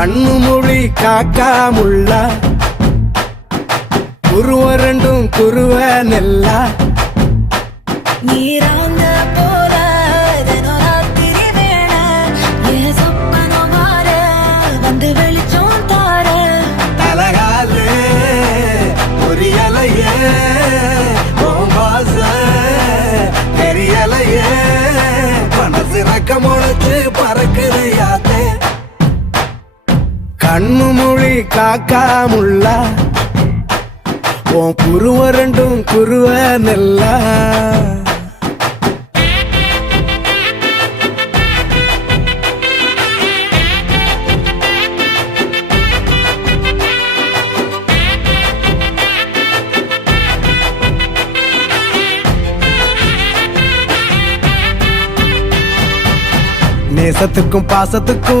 கண்ணு மொழி காக்காமுள்ள குருவ ரெண்டும் குருவ நெல்லா நீராங்க போல தினராத்திரி வேள என் சொப்பனம் மாற வந்து வெளிச்சம் தார தலகாலு பொரியலையே ஓம்பாச தெரியலையே மனசு ரக்க முளைச்சு பறக்குறையாத்தே கண்ணு மொழி காக்காமுள்ள உன் குருவ ரெண்டும் குருவ நெல்லா நேசத்துக்கும் பாசத்துக்கும்